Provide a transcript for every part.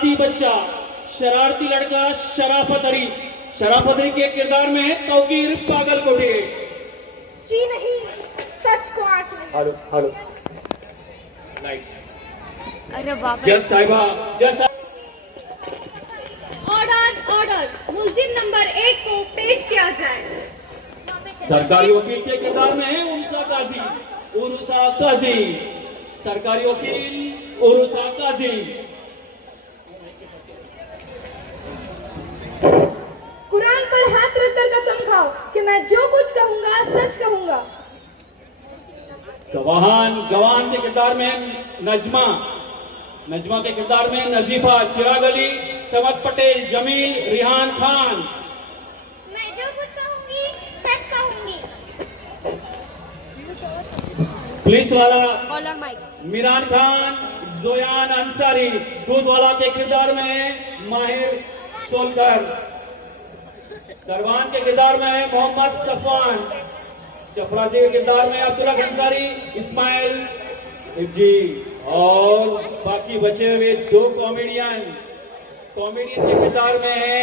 शरारती बच्चा, शरारती लड़का शराफत अली के किरदार में है तौकीर पागलकोटे। जी नहीं, सच को आँच नहीं। Hello lights. अरे बाप रे। जज साहिबा, जज ऑर्डर, मुल्जिम नंबर 1 को पेश किया जाए। सरकारी वकील के किरदार में है उरुसा काजी। सरकारी वकील उरुसा काजी। कुरान पर हाथ रखकर कसम खाओ कि मैं जो कुछ कहूंगा सच कहूंगा। गवाहान के किरदार में नजमा के किरदार में नजीफा, चिराग अली, समद पटेल, जमील, रिहान खान। मैं जो कुछ कहूंगी सच कहूंगी। पुलिस वाला कॉलर माइक। मीरान खान, जोयान अंसारी। दूध वाला के किरदार में माहिर सोलकर। दरबान के किरदार में मोहम्मद सफवान। चपरासी के किरदार में अब्दुल्ला अंसारी, इस्माइल जी और बाकी बचे हुए 2 कॉमेडियन के किरदार में है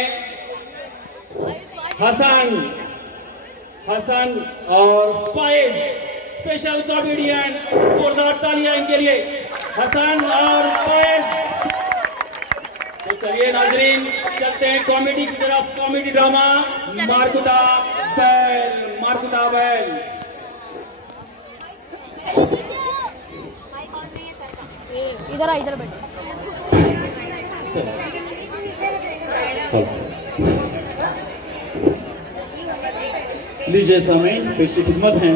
हसन और फाइज। स्पेशल कॉमेडियन, जोरदार तालियां इनके लिए, हसन और फाइज। तो चलिए नाजरीन, चलते हैं कॉमेडी की तरफ। कॉमेडी ड्रामा मारकुटा बैल। इधर बैठ। लीजिए सामीन, पेशी खिदमत है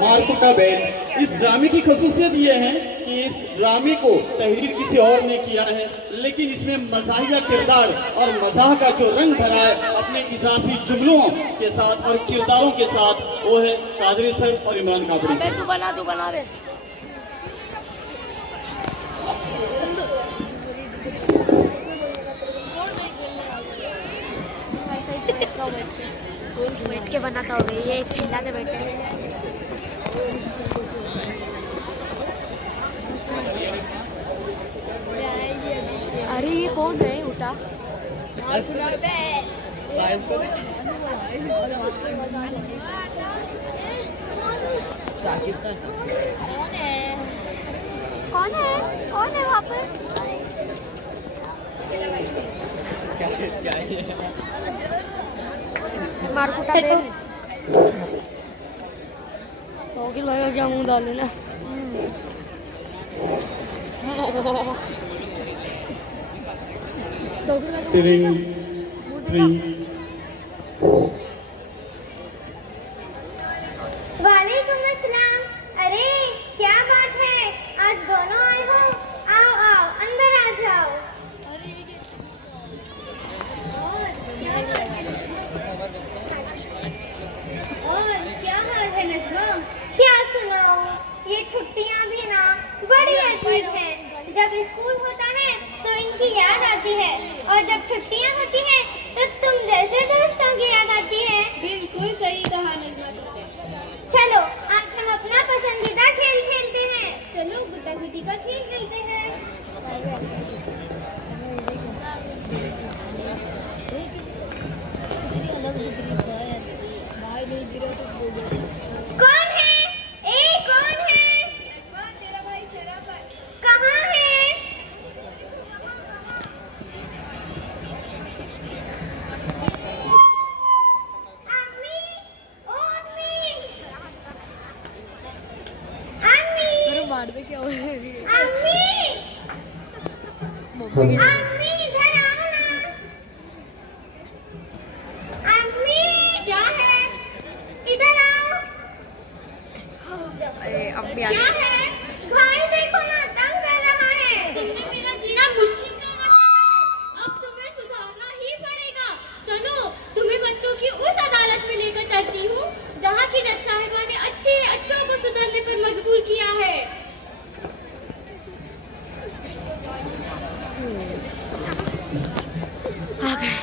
मारकुटा बैल। इस ड्रामे की खसूसियत ये है कि इस ड्रामे को तहरीर किसी और ने किया है, लेकिन इसमें मज़ाहिया किरदार और मज़ाह का जो रंग भरा है अपने इजाफी जुमलों के साथ और किरदारों के साथ, वो है कादरी सर और इमरान कादरी सर। तू बना रे। बैठ के बनाता होगा ये, चिल्लाते बैठे। अरे ये कौन है उठा? कौन है वहाँ पर? मारकुटा बैल। होगी लगा क्या मुंह डाले ना। वालेकुम अस्सलाम। अरे क्या बात है, आज दोनों आए हो। आओ अंदर आ जाओ। और क्या हाल है नजमा? क्या सुनाऊं, ये छुट्टियां भी ना बड़ी अजीब हैं। जब स्कूल होता है तो इनकी याद आती है, और जब छुट्टियां होती हैं तो तुम जैसे दोस्तों की याद आती है। बिल्कुल सही कहा नजमा तुमने। चलो आज हम अपना पसंदीदा खेल खेलते हैं। चलो गुड्डा गुड्डी का खेल खेलते हैं। कौन है? कौन है? तेरा भाई कहाँ है? अम्मी, ओ अम्मी, मार दे क्या हो रहा है? अम्मी इधर आओ ना। अम्मी क्या है? इधर आओ। अरे अम्मी क्या है? भाई देखो ना, तंग कर रहा है। तुमने मेरा जीना मुश्किल कर रखा है। अब तुम्हें सुधारना ही पड़ेगा। चलो तुम्हें बच्चों की उस अदालत में लेकर चलती हूँ जहाँ की जज साहिबा ने अच्छों को सुधरने पर मजबूर किया है। आ गए।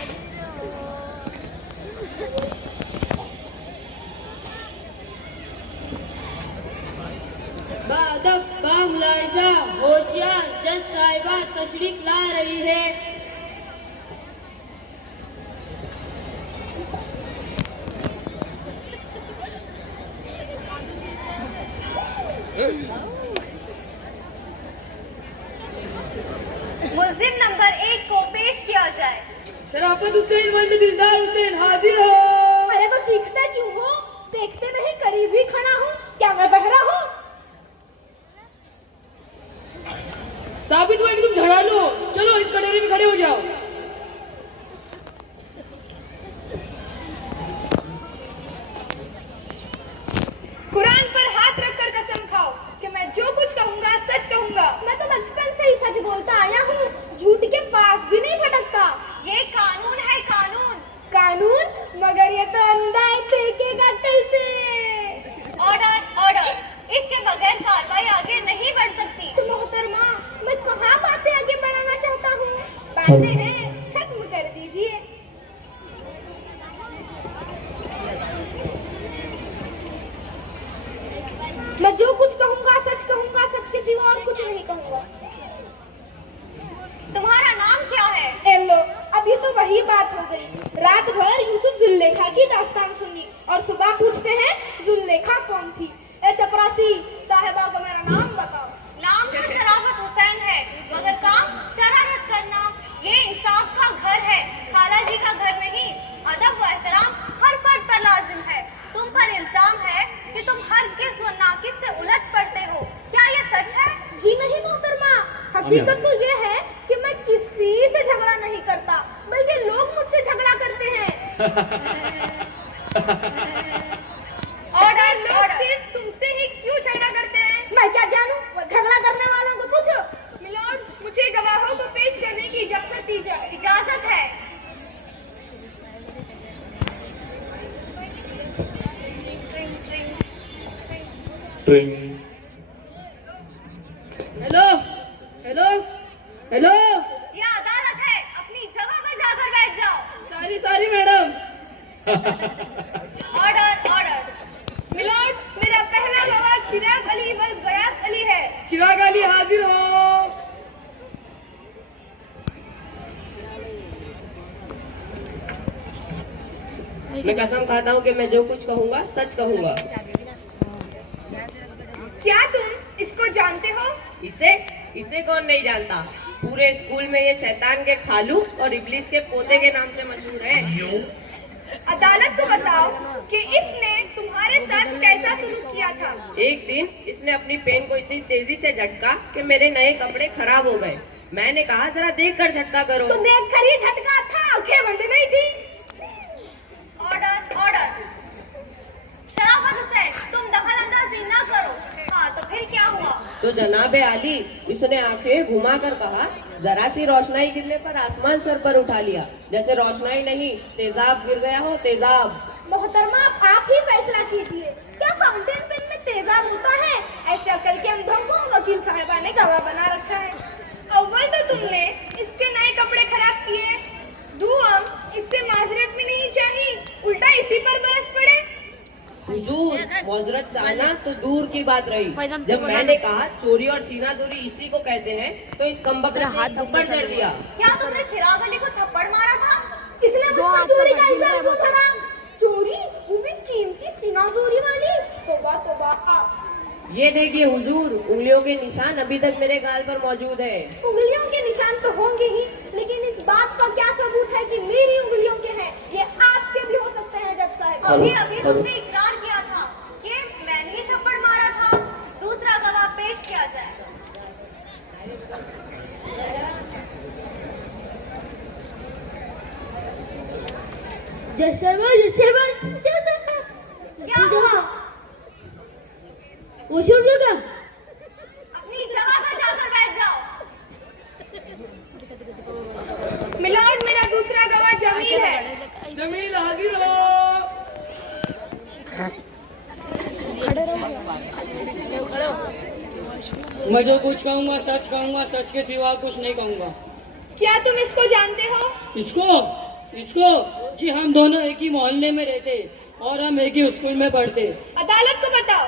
बादक बामुलाइजा होशियार जज साहिबा तशरीफ ला रही है। मुलजिम नंबर 1 को पेश किया जाए। शराफत हुसैन वल्द दिलदार हुसैन हाजिर हो। अरे तो चीखते क्यों हो? देखते नहीं करीब ही खड़ा हूँ, क्या मैं बहरा हूँ? साबित हुआ कि तुम झगड़ा लो। चलो इस कटोरी में खड़े हो जाओ। कुरान पर हाथ रखकर कसम खाओ कि मैं जो कुछ कहूँगा सच कहूँगा। मैं तो बचपन से ही सच बोलता आया हूँ, झूठ के पास भी नहीं भटकता। ये कानून है, कानून। कानून? मगर ये तो अंधा है, फेंकेगा कैसे? Order, order. इसके बगैर कार्रवाई आगे नहीं बढ़ सकती। तो मोहतरमा, मैं कहाँ बातें आगे बढ़ाना चाहता हूँ? बातें हैं, खत्म कर दीजिए। मैं जो कुछ कहूँगा सच के सिवा और कुछ नहीं कहूँगा। तुम्हारा नाम क्या है? एलो। अब ये तो वही बात हो गई। रात भर यूसुफ जुल्लेखा की दास्तान सुनी और सुबह पूछते हैं जुल्लेखा कौन थी? ए चपरासी, साहिबा को मेरा नाम बताओ। नाम तो शराफत हुसैन है, मगर काम शरारत करना। ये इंसाफ का घर है, खाला जी का घर नहीं। अदब व एहतराम हर फर्द पर लाजिम है। तुम पर इल्जाम है कि तुम हर किस व नाकिस से उलझ पड़ते हो। क्या ये सच है? जी नहीं मोहतरमा, हकीकत तो ये है कि मैं किसी से झगड़ा नहीं करता, बल्कि लोग मुझसे झगड़ा करते हैं। ऑर्डर, लोग सिर्फ तुमसे ही क्यों झगड़ा करते हैं? मैं क्या जानूं? वो झगड़ा करने वालों को पूछो। मिलोड, मुझे गवाहों को पेश करने की इजाजत है। Hello hello hello. ये अदालत है, अपनी जगह पर जाकर बैठ जाओ। Sorry sorry madam. Order, order. Milord, मेरा पहला गवाह चिराग अली बल गयास अली है। चिराग अली हाजिर हो। मैं कसम खाता हूँ कि मैं जो कुछ कहूँगा सच कहूँगा। क्या तुम इसको जानते हो? इसे इसे कौन नहीं जानता? पूरे स्कूल में ये शैतान के खालू और इब्लीस के पोते के नाम से मशहूर है। अदालत को बताओ कि इसने तुम्हारे साथ कैसा सलूक किया था? एक दिन इसने अपनी पेन को इतनी तेजी से झटका कि मेरे नए कपड़े खराब हो गए। मैंने कहा जरा देख कर झटका करो। तो देख कर ही झटका था, आंखें बंद नहीं थी। Order, order. शराफत हुसैन, तुम दखल अंदाजी न करो। हाँ, तो फिर क्या हुआ? तो जनाबे आली, इसने आंखें घुमा कर कहा जरा सी रोशनाई गिरने पर आसमान सर पर उठा लिया, जैसे रोशनाई नहीं तेजाब गिर गया हो, तेजाब। मोहतरमा, आप ही फैसला कीजिए, क्या फाउंटेन पेन में तेजाब होता है? ऐसे अकल के अंधों को वकील साहिबा ने गवाह बना रखा है। अव्वल तो तुमने इसके नए कपड़े खराब किए, दूसरा इससे माजरत भी नहीं चाहिए, उल्टा इसी पर बरस पड़े। हुजूर, माजरत चाहना तो दूर की बात रही। जब मैंने कहा चोरी और सीना चोरी इसी को कहते हैं, तो इस कमबख्त ने हाथ थप्पड़ जड़ दिया। क्या तुमने चिराग अली को थप्पड़ मारा था? इसने मुझ पर चोरी का इल्जाम क्यों धरा? चोरी, वो भी कीमती सीना चोरी वाली। तौबा तौबा। ये देखिए हुजूर, उंगलियों के निशान अभी तक मेरे गाल पर मौजूद है। उंगलियों के निशान तो होंगे ही, लेकिन इस बात का क्या सबूत है कि मेरी उंगलियों के हैं? ये आपके भी हो सकते हैं जज साहब। अभी अभी तुमने इकरार किया था कि मैंने ही थप्पड़ मारा था। दूसरा गवाह पेश किया जाए। क्या हुआ? वो शुरू लगा। अपनी जगह पर जाकर बैठ जाओ। मिलाड, मेरा दूसरा गवाह जमील है। जमील हाजिर हो। मैं जो कुछ कहूँगा सच के सिवा कुछ नहीं कहूँगा। क्या तुम इसको जानते हो? इसको जी, हम दोनों एक ही मोहल्ले में रहते और हम एक ही स्कूल में पढ़ते। अदालत को बताओ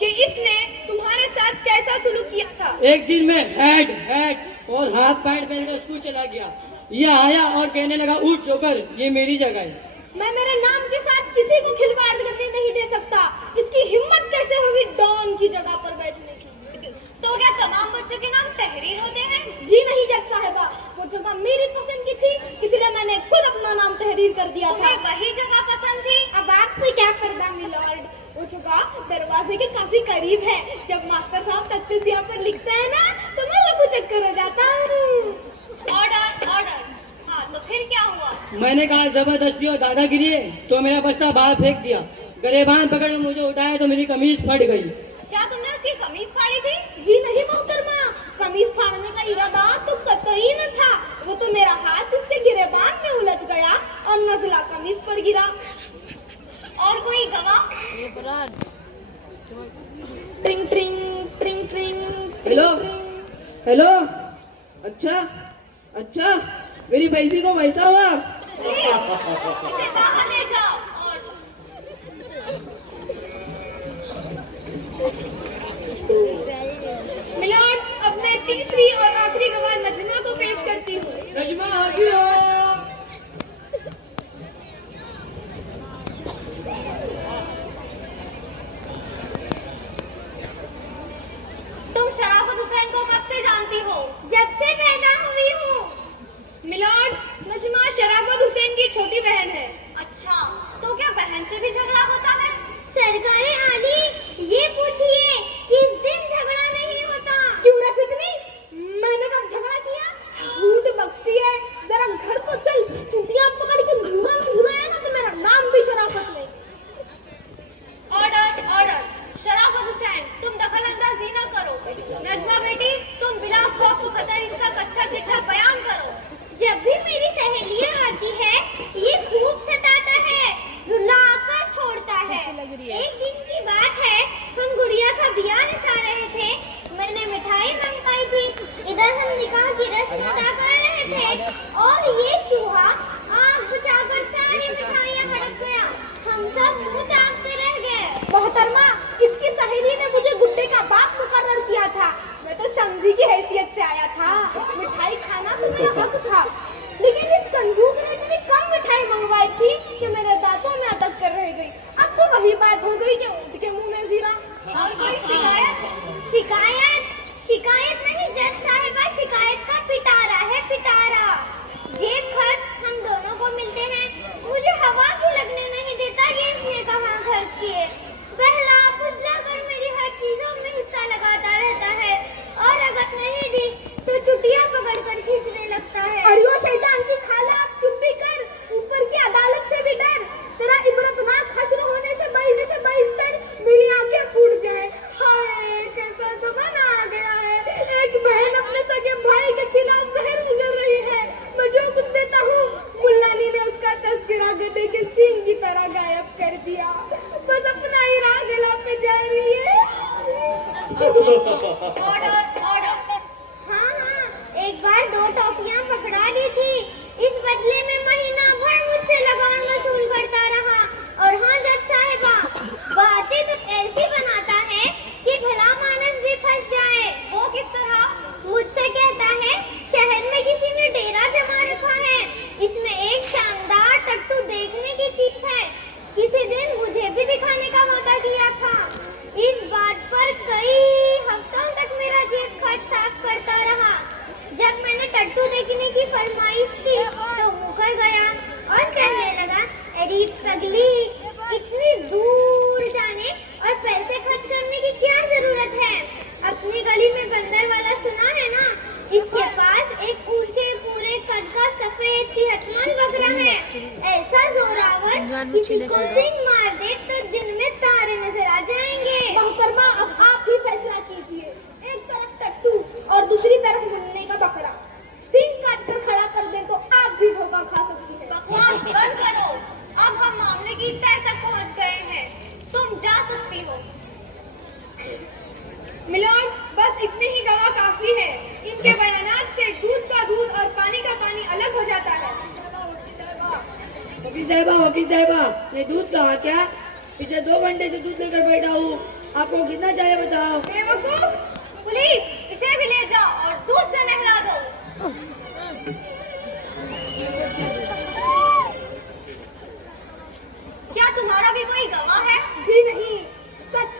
कि इसने तुम्हारे साथ कैसा सलूक किया था? एक दिन में हेड और हाथ पैंट पहन कर स्कूल चला गया। ये आया और कहने लगा उठ जोकर, ये मेरी जगह है। मैं मेरे नाम के साथ किसी को खिलवाड़ करने नहीं दे सकता। इसकी हिम्मत कैसे हुई डॉन की जगह पर बैठने की? तो क्या तमाम बच्चों के नाम तहरीर होते हैं? जी नहीं जज साहिबा, वो जगह मेरी पसंद की थी, इसलिए मैंने खुद अपना नाम तहरीर कर दिया था। वही जगह पसंद थी? अब आपसे क्या करना मिलॉर्ड, वो जगह दरवाजे के काफी करीब है। जब मास्टर साहब तख्ते सियाह पर लिखते हैं ना, तो मैं लघु चक्कर हो जाता हूँ। Order order. हाँ तो फिर क्या हुआ? मैंने कहा जबरदस्ती और दादागिरी है, तो मेरा बस्ता बाहर फेंक दिया। गरेबान पकड़ मुझे उठाया तो मेरी कमीज फट गई। क्या तुमने उसकी कमीज फाड़ी थी? जी नहीं मोहतरमा, कमीज फाड़ने का इरादा तो कतई न था। वो तो मेरा हाथ उसके गिरेबान में उलझ गया और नजला कमीज पर गिरा। और कोई गवाह? ट्रिंग ट्रिंग ट्रिंग ट्रिंग। हेलो हेलो, अच्छा अच्छा, मेरी भैंसी को वैसा हुआ। इसे बाहर ले जाओ। मिलॉर्ड, अब मैं तीसरी और आखिरी गवाह नजमा को पेश करती हूँ। नजमा हाजिर हो। तुम शराफत हुसैन को कब से जानती हो? जब से पैदा हुई हूँ। मिलॉर्ड, नजमा शराफत हुसैन की छोटी बहन है। अच्छा, तो क्या बहन से भी झगड़ा होता है? सरकारे आली, ये पूछिए किस दिन झगड़ा नहीं होता? क्यों रे फितनी, मैंने कब झगड़ा किया? झूठ बकती है, जरा घर को चल, चुटियां पकड़ के झूला में झुलाया ना तो मेरा नाम भी शराफत नहीं। Order order. शराफत हुसैन, तुम दखल अंदाजी न करो। नजमा बेटी, तुम बिला खौफ खतर इसका कच्चा चिट्ठा बयान करो। जब भी मेरी सहेलियां आती है, ये खूब सताता है, रुलाकर छोड़ता है। एक दिन की बात है, हम गुड़िया का ब्याह निभा रहे थे। मैंने मिठाई मंगवाई थी, इधर हम निकाह की रस्म अदा कर रहे थे और ये चूहा आग बुझाकर सारी मिठाइयां हड़प गया। हम सब मुंह ताकते रह गए। मोहतरमा, इसकी सहेली ने मुझे गुड्डे का बाप मुकर्रर किया था। मैं तो समझी की हैसियत से आया था, मिठाई खाना तो मेरा हक था, लेकिन इस कंजूस ने इतनी कम मिठाई मंगवाई थी कि मेरे दांतों में अटक कर रह गई। अब तो वही बात हो गई कि ऊँट के मुंह में जीरा। और कोई शिकायत? शिकायत शिकायत नहीं जज साहिबा, शिकायत का पिटारा है, पिटारा। जेब खर्च हम दोनों को मिलते हैं, मुझे हवा भी लगने नहीं देता कि इसने कहाँ खर्च किए। बहला फुसला कर मेरी हर चीजों में हिस्सा लगाता रहता है और अगर नहीं दी तो चुटिया पकड़कर खींचने लगता है। अरे वो शैतान की खाला, आप चुप भी कर, ऊपर की अदालत से भी डर। तेरा इबरतनाक हश्र होने से बहिस्तर मेरी आंखें फूट जाए। हाय कैसा ज़माना आ गया है, एक बहन अपने सगे भाई के खिलाफ जहर गुजर रही है। मैं जो कुछ देता हूँ, मुल्लानी ने उसका तस्करा गड्ढे के सींग की तरह गायब कर दिया। बस अपना ही राह गला पे जा रही है। Order order. हाँ हाँ, एक बार 2 टॉफियां पकड़ा दी थी, इस बदले में महीना भर मुझसे लगान वसूल करता रहा। और हाँ जज साहिबा, बातें तो ऐसी बनाता है कि भला मानस भी फंस जाए। वो किस तरह? मुझसे कहता है शहर में किसी ने डेरा जमा रखा है, इसमें एक शानदार टट्टू देखने की चीज है। किसी दिन मुझे भी दिखाने का वादा किया था। इस बात पर कई हफ्तों तक मेरा जेब खर्च साफ करता रहा। जब मैंने टट्टू देखने की फरमाइश की तो मुकर गया और कहने लगा, अरे पगली, इतनी दूर जाने और पैसे खर्च करने की क्या जरूरत है? अपनी गली में बंदर वाला सुना है ना, इसके पास एक ऊंचे पूरे कद का सफेद सेहतमंद बकरा है। ऐसा जोरावर किसी को सिंग मार दे तो दिन में तारे नजर आ जाएंगे। मोहतरमा, अब आप ही फैसला कीजिए। एक तरफ टट्टू और दूसरी तरफ मुन्ने का बकरा। सिंग काट कर खड़ा कर दे तो आप भी धोखा खा सकती हैं। बकवास बंद करो, अब हम मामले की तह तक पहुंच गए हैं, तुम जा सकती हो। मिलॉर्ड, बस इतने ही गवाह काफी है। इनके बयानात से दूध का दूध और पानी का पानी अलग हो जाता है। वकील साहिबा, ये दूध कहा क्या? पिछले 2 घंटे से दूध लेकर बैठा हूँ, आपको कितना चाहिए बताओ। बेवकूफ, पुलिस, इसे भी ले जाओ और दूध से नहला दो। क्या तुम्हारा भी कोई गवाह है? जी नहीं, सच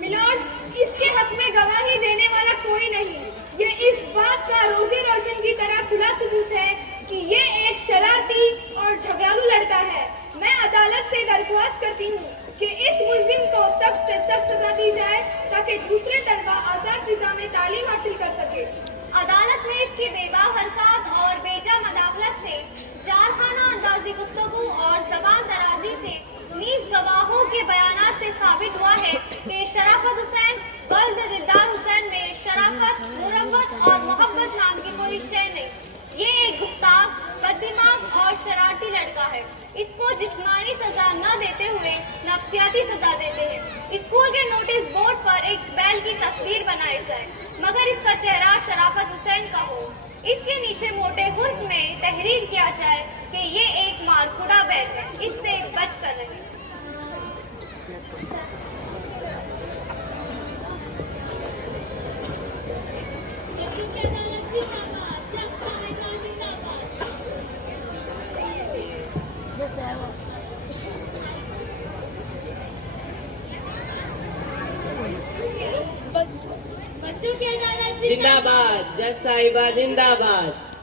मिलॉर्ड, इसके हक में गवाही आज़ादी देने वाला कोई नहीं। ये इस बात का रोज़े रोशन की तरह खुला सबूत है कि ये एक शरारती और झगड़ालू लड़का है। मैं अदालत से दरख्वास्त करती हूँ कि इस मुलजिम को सख्त से सख्त सजा दी जाए ताकि दूसरे तलबा आजाद फिजा में तालीम हासिल कर सके। अदालत ने इसकी बेबा हरकत और बेजा मदाखलत से, जारखाना अंदाजी गुफ्तगू और जबान दराजी से, नीज गवाहों के बयानात से साबित हुआ है कि शराफत हुसैन बल्द दिलदार हुसैन में शराफत, मुरव्वत और मोहब्बत नाम की कोई शय नहीं। ये एक गुस्ताख, बददिमाग और शरारती लड़का है। इसको जिस्मानी सजा न देते हुए नफ्सियाती सजा देते हैं। स्कूल के नोटिस बोर्ड पर एक बैल की तस्वीर बनाई जाए मगर इसका चेहरा शराफत हुसैन का हो। इसके नीचे मोटे हुर्फ में तहरीर किया जाए कि ये एक मारकुड़ा बैल है, इससे बच कर रहे। बच्चों की अदालत जिंदाबाद, जज साहिबा जिंदाबाद।